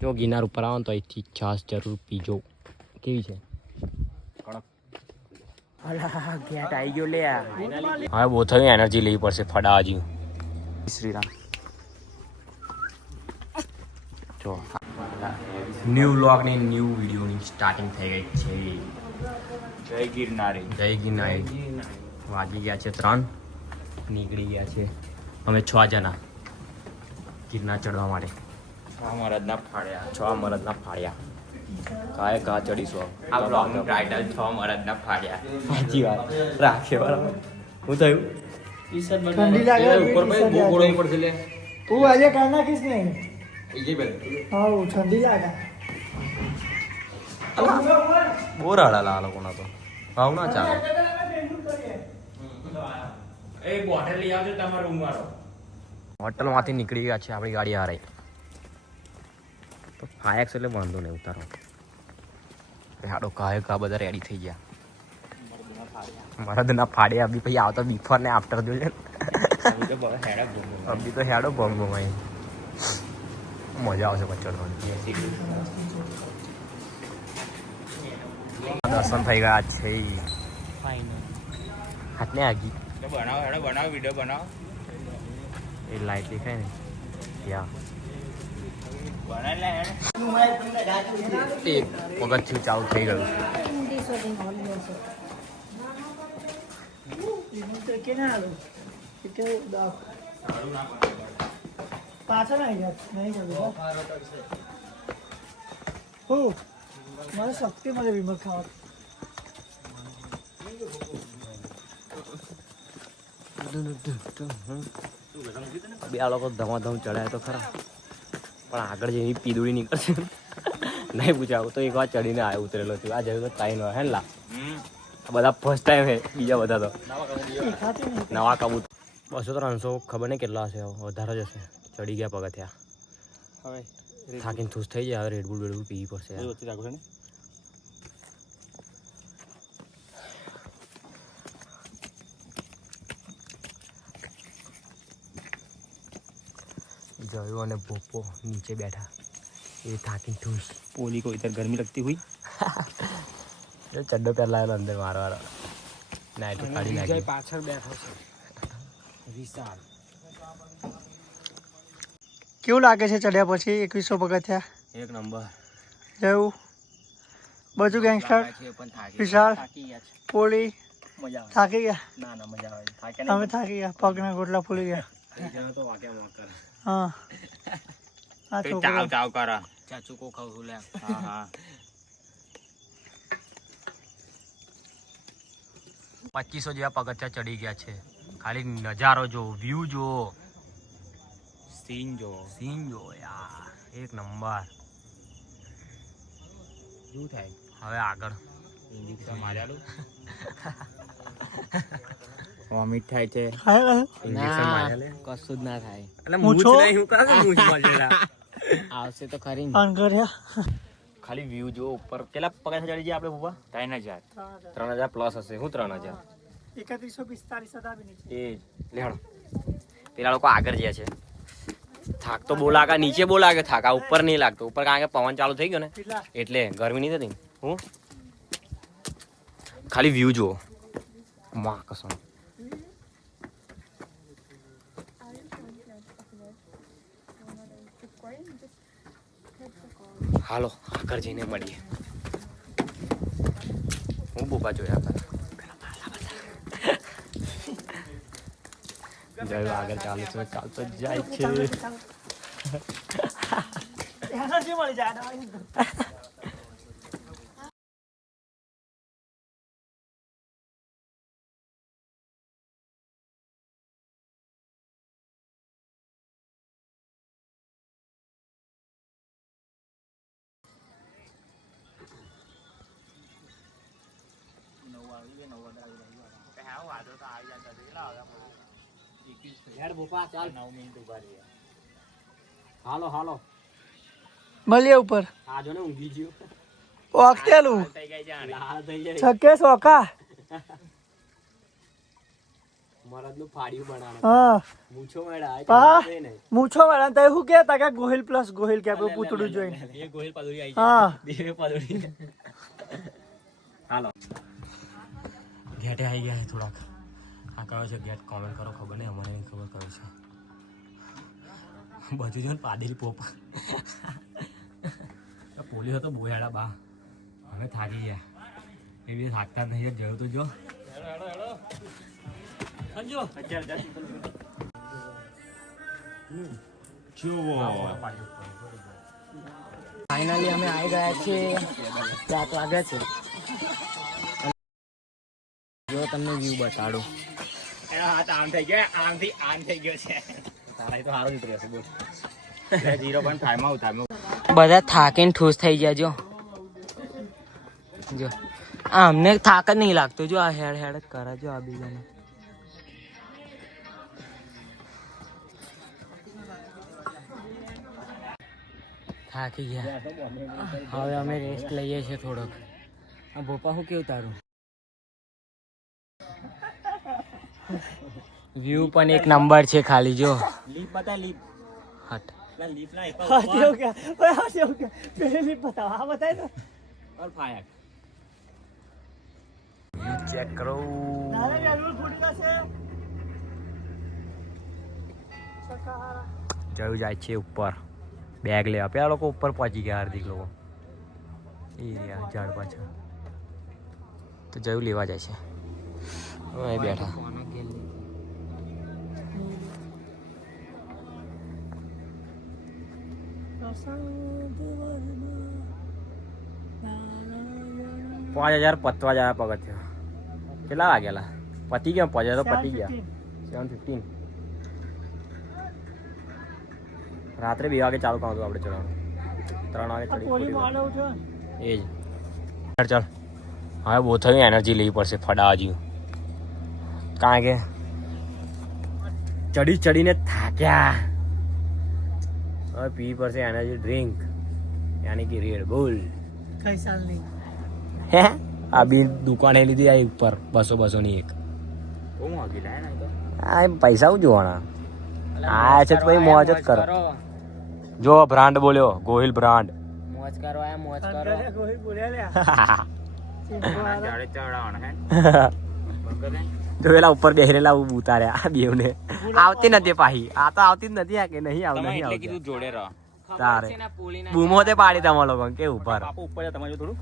જો ગિરનાર ઉપર આવો તો અહીંથી છાશ જરૂર પીજો. કેવી છે? ગેટ આવી ગયો લે. હવે બહુ થયું, એનર્જી લેવી પડશે ફડાજી. શ્રીરામ જો ન્યૂ વ્લોગની ન્યૂ વિડીયોની સ્ટાર્ટિંગ થઈ ગઈ છે. જય ગિરનારી, જય ગિરનારી. વાગી ગયા છે 3, નીકળી ગયા છે અમે 6 જણા ગિરનાર ચડવા માટે. 6 મરદના ફાળ્યા કાંઈ ઘા ચડીશું. આ બ્લોગનું ટાઇટલ 6 મરદના ફાળ્યા. સાચી વાત રાખે બરાબર. શું થયું? ઠંડી લાગે ઉપર ભાઈ બહુ ગોળો પડશે લે. તું આજે કાઢ નાખીશ ને હા ઠંડી લાગે. બહુ રાડા લા લોકોના તો ભાવ ના ચાલે. એ બોટલ લઈ આવજો તમારો રૂમ વાળો. હોટલમાંથી નીકળી ગયા છે આપણી ગાડી હારાઈ તો 5x એટલે વાંધો નહીં ઉતારો. હાડો કાય કા બધા રેડી થઈ ગયા. મરદના ફાડ્યા બી પછી આવતા બિફોર ને આફ્ટર જોજે. અભી તો હેડો બોમ્બો ભાઈ મજા આવશે ચડવાની. દર્શન થઈ ગયા છે. હાથને આગી બનાવો વિડીયો બનાવો. એ લાઈટ દેખાય ને ત્યાં એક પગથિયું ચાલુ થઈ ગયું. પાછળ આવી જાય નહીં મારે શક્તિ મળે વિમલ ખાવા. બે આ લોકો ધમાધમ ચડાય તો ખરા પણ આગળ જેવી પીદુડી નીકળશે નહીં પૂછાવું તો એક વાર ચડીને આવ્યો ઉતરેલો છું. આ જવું તો ટાઈમ હે લા બધા ફર્સ્ટ ટાઈમ હે. બીજા બધા તો નવા કબૂતર. 200-300 ખબર નહીં કેટલા હશે, વધારે જ હશે. ચડી ગયા પગથિયા. હવે થાકીને થૂસ થઈ જાય. હવે રેડબુલ પીવી પડશે. जयो અને ભોપો નીચે બેઠા એ થાકીને ઠૂસ. પોલી को इधर गर्मी लगती हुई ચડ્ડો પહેલા અંદર મારવાનો નાઈટ કાઢી નાખી. પાછળ બેઠો છે વિશાલ. કેવું લાગે છે ચડ્યા પછી 2100 પગથિયા? એક નંબર. જયું બધું ગેંગસ્ટર વિશાલ પોલી થાકી ગયા. ના ના મજા આવે. અમે થાકી ગયા. પગના ગોટલા ફૂલી ગયા. તો વાકે વાકર હા આ છોકરા ચાવ કરા ચાચુ કો ખાવ લે. હા હા 2500 જેવા પગથિયા ચડી ગયા છે. ખાલી નજારો જો, વ્યૂ જો, સીન જો યાર એક નંબર. શું થાય હવે આગળ? ઇન્જેક્શન માર્યાલું વોમિટ થાય છે. ઇન્જેક્શન માર્યા લે કશું જ ના થાય. એટલે મૂછ નહીં હું કાં મૂછ મળેલા આવશે તો ખરી ખાલી વ્યૂ જો ઉપર. કેટલા પગથિયા ચડી ગયા આપણે બુબા? 3000 પ્લસ હશે. હું 3000 3145 હતા બી નીચે. એ લેડો પેલા લોકો આગળ ગયા છે. થાક તો બહુ લાગે, નીચે બહુ લાગે થાક. આ ઉપર નહીં લાગતો. ઉપર કારણ કે પવન ચાલુ થઈ ગયો ને એટલે ગરમી નહીં થતી. હું ખાલી વ્યૂ જુઓ માં કસમ. હાલો આગળ જઈને મળીએ. હું બોપા જોયા કર. જયો આગળ ચાલુ છે, ચાલતો જાય છે. એનર્જી મળી જાય. હાલો મળીએ ઉપર. આ જો ને ઊંઘી ગયો. ઓક્ટેલું છક્કે સોકા હા હા મૂછો વાળા તો એવું કે તા કે ગોહિલ પ્લસ ગોહિલ કે આપણું પૂતળું જોઈને હા હાલો ગેટે આવી ગયા છે થોડાક આ કયો છે ગેટ કોમેન્ટ કરો ખબર નહીં અમારે નહીં ખબર કયું છે બધું જો ને પાદેલી પોપા પોલીસો તો બોયાડા બા હવે થાકી ગયા એ બી થાકતા જ નહીં જોયું તું જો ફાઇનલી અમે આવી ગયા છીએ 7 વાગે છે જો તમને વ્યૂ બતાડું હાથ આમ થઈ ગયો આમથી આમ થઈ ગયો છે તારા તો સારો જ રહેશે બોલ 0.5 માં ઉતાર બધા થાકીને ઠૂસ થઈ ગયા જો અમને થાક જ નહીં લાગતો જો આ હેડ હેડ જ કરે જો આ બીજાને થાકી ગયા હવે અમે રેસ્ટ લઈએ છીએ થોડોક આ ભોપા શું કેવું તારું વ્યૂ પણ એક નંબર છે ખાલી જો લીપ બતા લીપ હટ લીપ ના હાથી હો ગયા ઓય હાથી હો ગયા પહેલી બતાવ આ બતાય તો और फायर व्यू चेक करो નારે જરૂર ફૂટી જશે જયું જાય છે ઉપર બેગ લેવા પેલા લોકો ઉપર પહોંચી ગયા હાર્દિક લોકો એ રહ્યા ઝાડ પાછળ તો જયું લેવા જાય છે હવે બેઠા $5000 પતવા જાય પગથિયા કેટલા વાગેલા પતી ગયા 5000 તો પતી ગયા 7:15 રાત્રે 2 વાગે ચાલુ કરવાનું આપણે ચડવાનું 3 વાગે ચડી એ જ ચાલ હવે બહુ થયું એનર્જી લેવી પડશે ફડાવા કારણ કે ચડીને થાક્યા હવે પીવી પડશે એનર્જી ડ્રિંક યાની કે રેડ બુલ કઈ સાલ નહીં હે આ બી દુકાને લીધી આ ઉપર 200 ની એક બહુ મોંઘી લાય ને આ પૈસા જોવાના આ છે તો ભાઈ મોજ જ કરો જો બ્રાન્ડ બોલ્યો ગોહિલ બ્રાન્ડ મોજ કરો આ મોજ કરો કોઈ બોલ્યા લે જો પેલા ઉપર બેહરેલા ઉતાર્યા આ બેવને આવતી નથી પાહી આ તો આવતી જ નથી આ કે નહીં આવ નહીં આવતી કીધું જોડે રહો તારે બૂમો તે પાડી તમા લોકો કે ઉપર ઉપર તમારે થોડું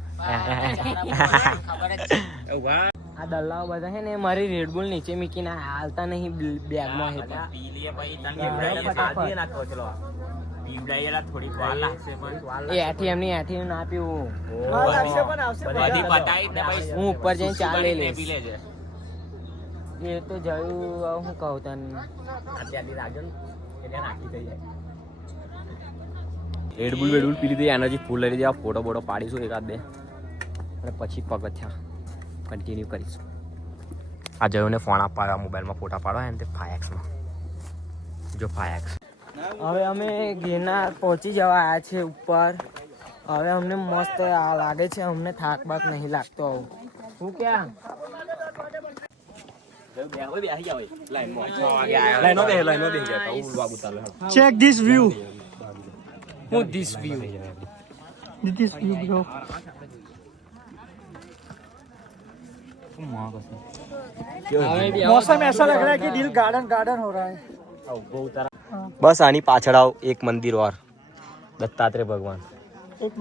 આ દલ્લાઓ બધા છે ને મારી રેડબુલ નીચે મૂકીને હાલતા નહીં બેગમાં એઠી ના પીવું હું ઉપર જઈને ચા લઈ લઈશ એ તો જયું હું કહું તને રેડબુલ વેડબુલ પી લીધી એનર્જી ફૂલ લઈ લીધી ફોટો બોટો પાડીશું એકાદ બે અને પછી પગથિયા કન્ટિન્યુ કરીશું આ જયુંને ફોન આપવા મોબાઈલમાં ફોટા પાડવા ને તે 5Xમાં જો 5X હવે અમે ગિરનાર પહોંચી જવા આવ્યા છે ઉપર હવે અમને મસ્ત આ લાગે છે અમને થાક બાક નહીં લાગતો હું ક્યાં ચેક ધીસ વ્યૂ હું this view This view, bro. मौसम ऐसा लग रहा है कि दिल गार्डन गार्डन हो रहा है. बस आनी पाछड़ आओ एक मंदिर और दत्तात्रेय भगवान एक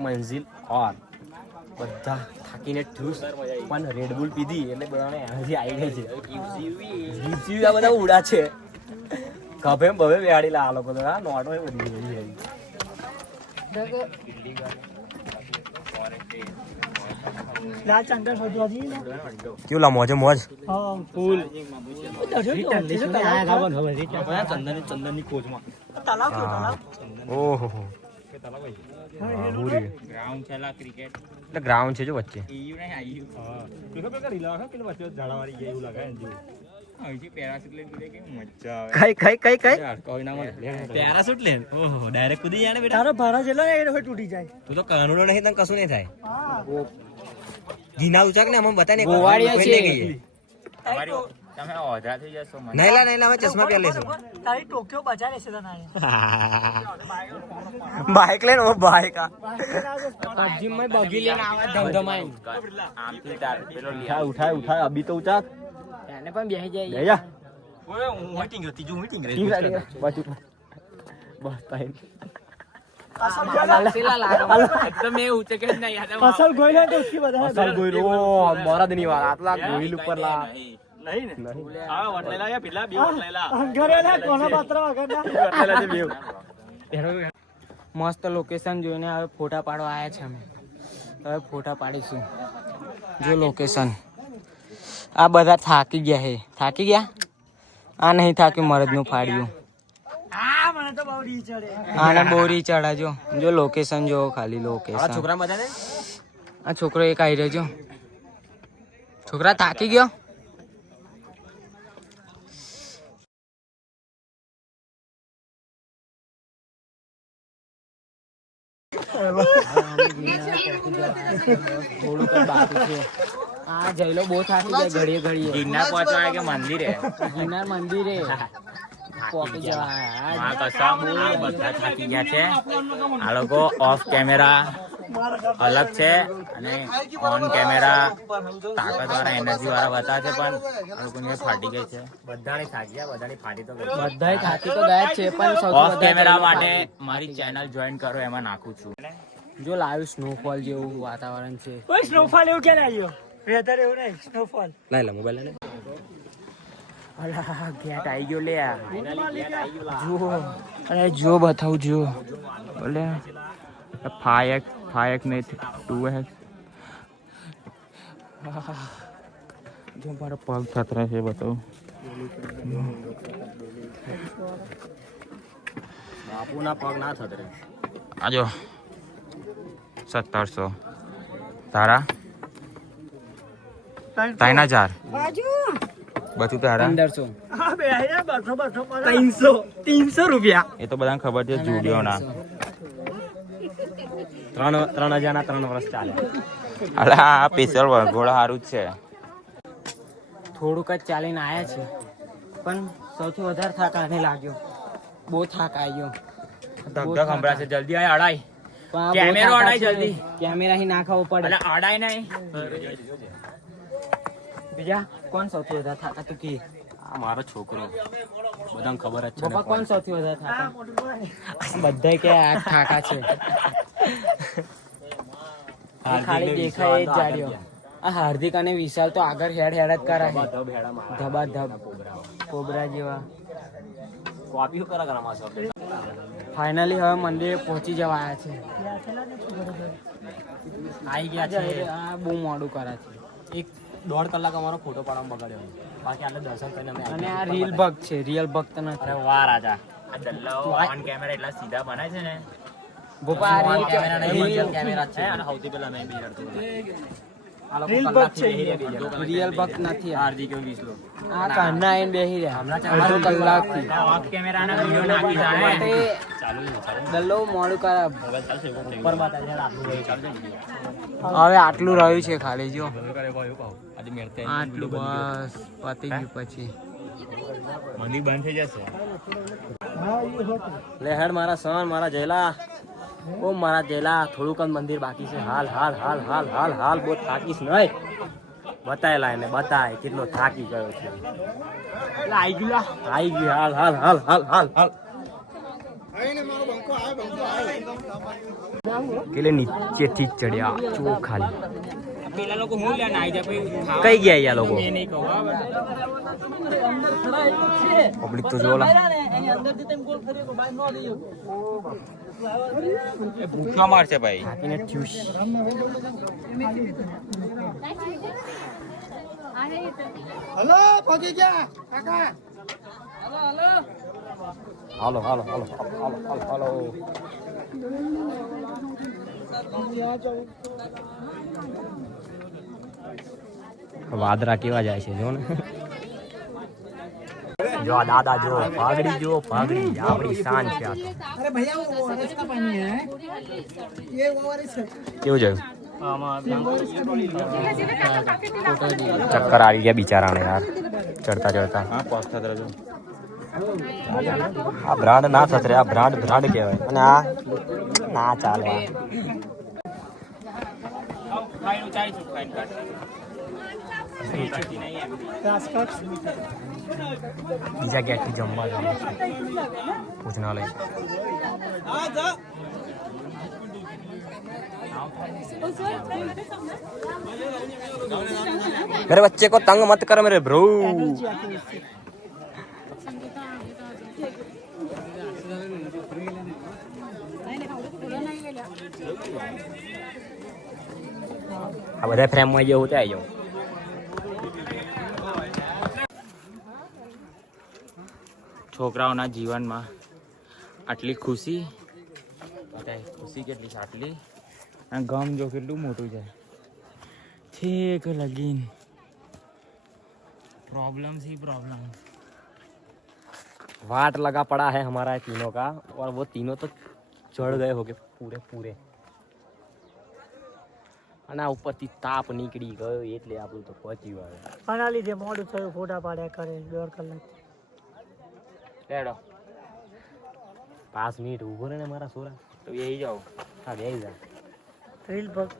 मंजिल और બધા થાકીને ઠૂસ પણ રેડબુલ પીધી એટલે બધાને એનર્જી આવી ગઈ છે જીપસી આ બધા ઉડા છે કભે બવે બેહાડીલા આ લોકો તો આ નોટો એ બધી ગઈ लाल चंदन होदवा जी ना क्यों ला मोजे मोज हां फूल चंदन ની ખોજમાં तालाब ઓહો ગ્રાઉન્ડ છેલા ક્રિકેટ એટલે ગ્રાઉન્ડ છે જો વચ્ચે ઈયુ નહીં આયુ હા પેલો પેલો રીલા છે પેલો વચ્ચે ઝાડાવાળી ગઈ એવું લાગે ને હજી પેરાશૂટ લઈને કૂદે કે મજા આવે કઈ યાર કોઈ ના મળે પેરાશૂટ લેન ઓહો ડાયરેક્ટ કૂદી જાય ને બેટા तारो भारा चलो ना ये टूटी जाए તું તો કાનૂનો નહીં તને કશું નહીં થાય हां ગીના ઉચાક ને અમને બતાને ગોવાળિયા છે તમે ઓધરા થઈ જશો મને. નૈલા નૈલા અમે ચશ્મા પહેરી લેશું તારી ટોક્યો બચા લેશે તને બાઈક લઈને ઓ બાઈક પબજી માં બગી લઈને આવે ધમધમાઈ આમથી તાર પેલો ઉઠાય અભી તો ઉઠા એને પણ બેસી જાય જા ઓય હું મીટિંગ હતી જો મીટિંગ બસ ટાઈમ એકદમ એ ઊંચે કે નહીં યાદ અસલ ગોયલો તો ઉસકી બતા અસલ ગોયરો મરદ ની વાત આટલા ગોયલ ઉપર લા નહીં ને હા વટલેલા યા પેલા બે વટલેલા અંગરે ના કોના પાત્ર વગરના મસ્ત લોકેશન જોઈને હવે ફોટા પાડવા આવ્યા છે અમે હવે ફોટા પાડીશું જો લોકેશન આ બધા થાકી ગયા હે થાકી ગયા આ નહીં થાક્યું મરદનું ફાડ્યું આ મને તો બહુ રી ચડે આને બોરી ચડા જો લોકેશન જો ખાલી લોકેશન છોકરા બધા ને આ છોકરો એક આવી રહ્યો જો છોકરા થાકી ગયો થોડુંક જ બાકી છે આ જયલો બહુ થાકી જાય ઘડીએ ઘડીએ ગિરનાર પહોંચવા કે મંદિરે ગિરનાર મંદિરે પોકી જવા આ કસમ આ બધા થાકી ગયા છે આ લોકો ઓફ કેમેરા અલગ છે અને ઓન કેમેરા તાકાત વાળા એનર્જી વાળા બતાવે છે પણ આ લોકોની ફાટી ગઈ છે બધાની થાકી ગયા બધાની ફાટી તો ગઈ બધાય થાકી તો ગયા જ છે પણ સૌથી ઓફ વધારે કેમેરા માટે મારી ચેનલ જોઈન કરો એમાં નાખું છું જો લાઈવ સ્નોફોલ જેવું વાતાવરણ છે ઓય સ્નોફોલ એવું ક્યાં આવ્યો વેધર એવું નહીં સ્નોફોલ લાઈ લે મોબાઈલ લે અલા ગેટ આવી ગયો લે જો અરે જો બતાવું જો બોલે 5x નહીં 2x જો મારો પગ ખતરા છે બતાવું બાપુના પગ ના થતરે આજો 1700 તારા 3000 બચું તારા 1500 હા બે આયા 300 રૂપિયા એ તો બધાને ખબર છે જુડિયો ના 3000 ના 3 વર્ષ ચાલે અલા આ સ્પેશિયલ વરઘોડા સારું જ છે થોડુંક જ ચાલીને આયા છે પણ સૌથી વધારે થાક આને લાગ્યો બહુ થાક આવ્યો ધગધગ સંભળાશે જલ્દી આય અડાય પણ આ બહુ કેમેરો થાક અડાય છે. જલ્દી. કેમેરા હી નાખાવો પડે અલા અડાય નહીં બીજા કોણ સૌથી વધારે થાકા તું કે આ મારો છોકરો બધાને ખબર જ છે પપ્પા કોણ સૌથી વધારે થાકા બધાય કે આ થાકા છે એ ખાલી દેખાય એ જ જાડ્યો આ હાર્દિક અને વિશાલ તો આગળ હેડ હેડ જ કરાય ધબાધબ કોબરા જેવા કોપી કરા કરા ફાઇનલી હવે મંદિરે પહોંચી જવા આવ્યા છે આવી ગયા છે આ બહુ મોડું કરે છે 1.5 કલાક અમારો ફોટો પાડવામાં બગાડ્યો બાકી આપણે દર્શન કરીને અમે અને આ રીલ ભક્ત છે રિયલ ભક્ત નથી અરે વાહ રાજા આ દલ્લાઓ ઓન કેમેરા એટલા સીધા બનાય છે ને ગોપા આ રીલ કેમેરા નહીં રીલ કેમેરા છે અને સૌથી પહેલા મેં બિહાડતો આ લોકો રીલ કલાકથી ભક્ત છે. બેહી રહ્યા બે જણા. રિયલ ભક્ત નથી આ. હાર્દિક એવો વિસલો આ કાના આઈને બેહી રહ્યા અડધો કલાકથી ઓફ કેમેરાના વિડિયો નાખી જાય માટે દલ્લો મોડું કરે ઉપર માતા આટલું ચાલશે હવે આટલું રહ્યું છે ખાલી જો આજે મેળતે આટલું બસ પતી ગયું પછી મંદિર બંધ થઈ જશે લે હેડ મારા સન મારા જયલા ઓ મારા જયલા થોડુંક જ મંદિર બાકી છે હાલ હાલ હાલ હાલ હાલ હાલ બહુ થાકીશ નહીં બતાયેલા એને બતાય કેટલો થાકી ગયો છે આવી ગયું હાલ હાલ હાલ હાલ હાલ હાલ કેલે નીચેથી જ ચડ્યા ચો ખાલી પેલા લોકો હું લે નાઈ જાય પછી કઈ ગયા યા લોકો મેં નહીં કહું પબ્લિક તો જોલા ભૂખા મારશે ભાઈ થાકીને થ્યુશ હલો પહોંચી ગયા કાકા હાલો હાલો હાલો હાલો હાલો હાલો વાદરા કેવા જાય છે જો ને જો આ દાદા જો પાઘડી આપણી શાન છે આ તો अरे भैया वो ओआरएस का पानी है ये ओआरएस है કેવું જાય ચક્કર આવી ગયા બિચારાને યાર ચડતા ચડતા. હા પહોંચતા રહેજો. આ બ્રાન્ડ ના થશે આ બ્રાન્ડ કહેવાય અને આ ના ચાલે. બીજા ગેટથી જમવા જવાનું છે ભોજનાલય. मेरे बच्चे को तंग मत कर मेरे ब्रो. આ બધા ફ્રેમમાં જે હોતે આવી જાઓ. છોકરાઓના જીવનમાં આટલી ખુશી કેટલી છે આટલી, અને ગમ જો કેટલું મોટું છે. છેક લગીન प्रॉब्लम ही प्रॉब्लम. वाट लगा पड़ा है हमारा तीनों का और वो तीनों तो चढ़ गए होगे पूरे पूरे. અને આ ઉપરથી તાપ નીકળી ગયો એટલે આપણું તો પહોંચી ગયું. આના લીધે મોડું થયું, ફોટા પાડ્યા કરે 1.5 કલાક. લેડો 5 મિનિટ ઊભો રહે ને મારા સોરા તો यही जाओ. હા બેસી જા. રીલ ભક્ત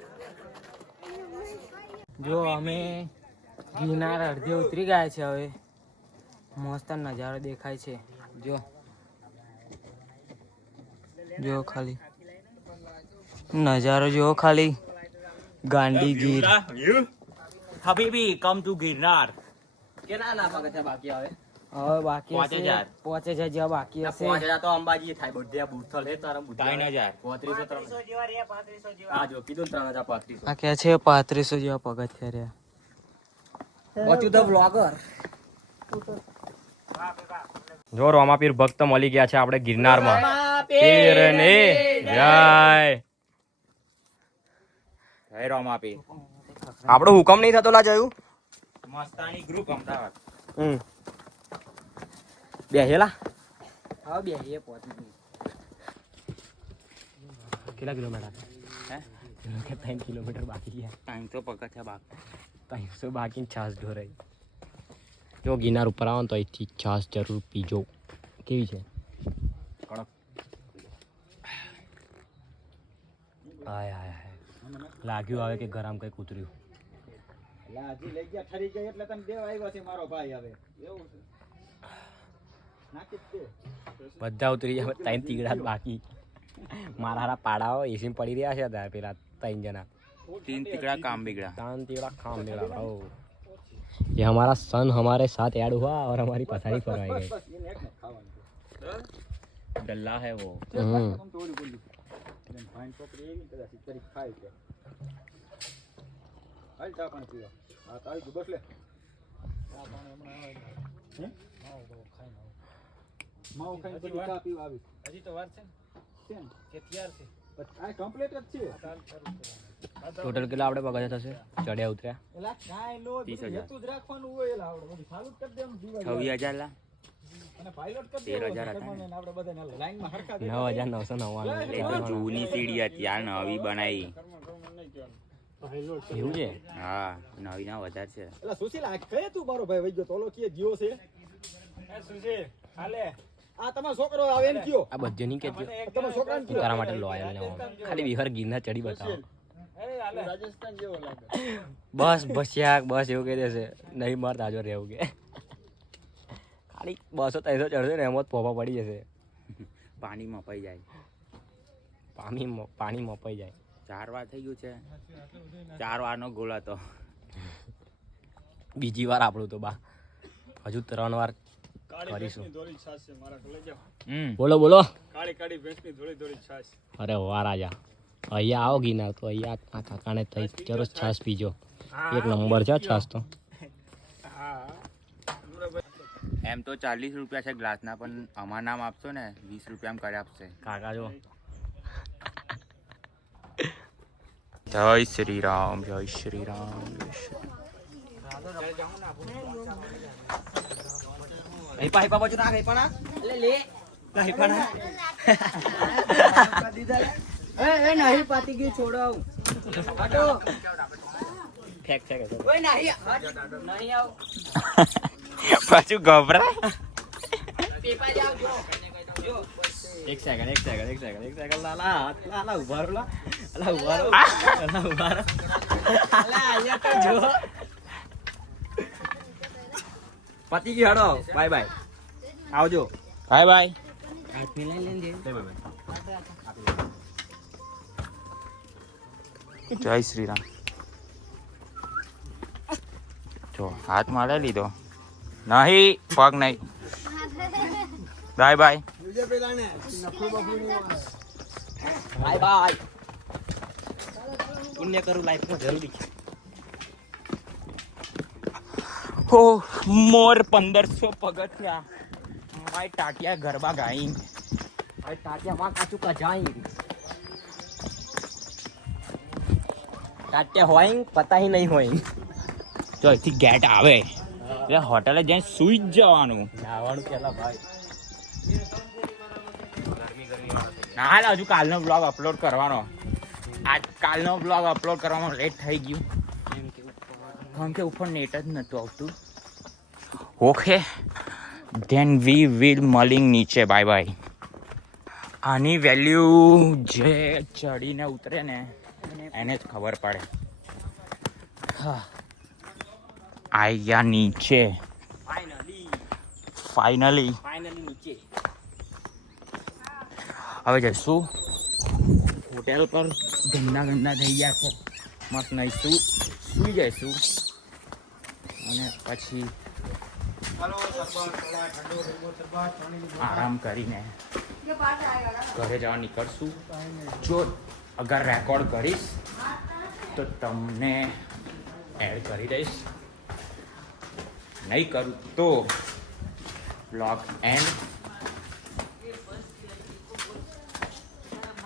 જો અમે ગિરનાર અડધે ઉતરી ગયા છે. હવે મસ્ત નજારો દેખાય છે. જો ખાલી નજારો જો ખાલી ગાંડીગીર. હબીબી કમ ટુ ગિરનાર. કેટલા ના પગથિયા બાકી આવે? હવે બાકી 5000. 5000 જેવા બાકી હશે. 5000 તો અંબાજી થાય બધે બુથલ હે તારા બુથલ 3000. 3500 આ જો કીધું 3500. આ કે છે 3500 જેવા પગથિયા રહ્યા. વોચુ ધ વ્લોગર. જો રોમાપીર ભક્ત મળી ગયા છે આપણે ગિરનારમાં. પીરને જય. જય રોમાપી. આપણો હુકમ નહીં થતો લા જોયું. મસ્તાની ગ્રુપ અમદાવાદ. બેહેલા હવે બે એ પહોંચી કેટલા કિલોમીટર? હે 3 કિલોમીટર બાકી છે. 300 પગથિયા બાકી. 300 બાકી છાસ ઢોરાઈ. જો ગિરનાર ઉપર આવો ને તો અહીંથી છાસ જરૂર પીજો. કેવી છે? કડક. હાય હાય હાય લાગ્યું આવે કે ગરમ કઈ ઉતર્યું. હજી લઈ ગયા ઠરી ગયા એટલે તને દેવા આવ્યો છે મારો ભાઈ. હવે એવું છે નાખી જ દે. બધા ઉતરી ગયા 3 તીગડા જ બાકી. મારા હારા પાડાઓ એસી પડી રહ્યા છે ત્યાં પેલા 3 જણા. 3 તીકડા કામ बिगड़ा. 3 તીગડા કામ बिगड़ा. ओ ये हमारा सन हमारे साथ ऐड हुआ और हमारी पथारी पर आई गई. डल्ला है वो. ફાઈન છોકરી એવી કદાચ કરી ખાય છે. હાલ ચા પાણી પીવા. આ તાળી તું બસ લે. ચા પાણી હમણાં આવે. હે માવો ખાઈને પછી ચા પીવા આવી. હજી તો વાર છે ને કે તૈયાર છે. આ કમ્પ્લીટ જ છે. ટોટલ કેટલા આપણે પગથિયા થશે ચડ્યા ઉતર્યા? એલા કાઈ લો 30,000. હેતુ જ રાખવાનું હોય. એલા આપણે બધું ચાલુ જ કરી દેવાનું જીવા. 26,000 લા. અને પાયલોટ કરી 13,000 હતા દેવાનું. આપણે બધાને લાઈનમાં હરખા 9,999. એ તો જૂની સીડી હતી યાર, નવી બનાવી. એવું છે? હા નવી ના વધારે છે. એલા સુશીલ આ કઈ તું મારો ભાઈ વઈ ગયો તો ઓલો કીએ જીઓ છે. એ સુશીલ હાલે આ તમારો છોકરો આવે એમ કયો. આ બધે નહીં કે તમારો છોકરાને કયો. તારા માટે લોયલ ને ખાલી બિહાર ગિરનાર ચડી બતાવો. રાજસ્થાન જેવો લાગે. બસ બસ્યા બસ એવું કહી દેશે નહીં માર તાજો રહેવું કે ખાલી 200-300 ચડશે ને એમ જ પોપા પડી જશે. પાણી મપાઈ જાય. પાણી મપાઈ જાય. 4 વાર થઈ ગયું છે. 4 વારનો ગોલ હતો. બીજી વાર આપણું તો બા હજુ 3 વાર કરીશું. બોલો બોલો. કાળી કાળી ભેંસની ધોળી ધોળી છાશ. અરે વાહ રાજા અહીંયા આવો ગિરનાર તો અહીંયા આ કાકાને થઈ ચલો છાશ પીજો. એક નંબર છે છાશ તો. એમ તો 40 રૂપિયા છે ગ્લાસના, પણ અમાર નામ આપશો ને 20 રૂપિયામાં કરી આપશે કાકા. જો જય શ્રી રામ, જય શ્રી રામ. હિપા બાજુ નાખ હિપા ના લે હિપા ના એ નહીં પાતી ગયું છોડો. ફેક ફેક કોઈ નહીં આવ પાછું ગભરાય. પેપા જાવ જો એક સેકન્ડ લાલા ઉભા રહો ઉભા રહો અલા અહીંયા તો જો પતી ગઈ હેડો બાય બાય આવજો બાય બાય. હાથ મિલાઈ લેંગે જય શ્રી રામ. જો હાથ મારે લીધો નહીં, પગ નહીં. Bye bye. Bye bye. પુણ્ય કરું લાઈફમાં જરૂરી છે. હો મોર 1500 પગથિયા માય ટાટિયા ગરબા ગાઈ. હવે ટાટિયા માં કાચું કા જાય ટાટિયા હોય પતા હી નહીં હોય. જો અહીંથી ગેટ આવે એટલે હોટલે જઈને સુઈ જ જવાનું. નાવાનું પેલા ભાઈ ના હાલ હજુ કાલનો બ્લોગ અપલોડ કરવાનો. આજ કાલનો બ્લોગ અપલોડ કરવામાં લેટ થઈ ગયું કેમ કે ઉપર નેટ જ નતું આવતું. ઓકે ધેન વી વિલ મલિંગ નીચે. Bye bye. આની વેલ્યુ જે ચડીને ઉતરે ને એને જ ખબર પડે. હા આઈ ગયા નીચે ફાઇનલી. નીચે હવે જઈશું હોટેલ પર. ગંદા થઈ ગયા છે. મસ્ત નહીશું, સુઈ જઈશું અને પછી આરામ કરીને ઘરે જવા નીકળશું. જો અગર રેકોર્ડ કરીશ તો તમને એડ કરી દઈશ, નહીં કરું તો બ્લોગ એન્ડ.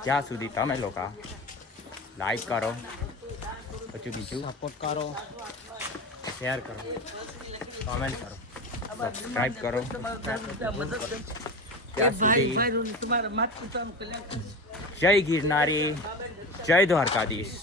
જ્યાં સુધી તમે લોકો લાઈક કરો, પછી બીજું સપોર્ટ કરો, શેર કરો, કમેન્ટ કરો, સબસ્ક્રાઈબ કરો. ત્યાં સુધી જય ગિરનારી, જય દ્વારકાધીશ.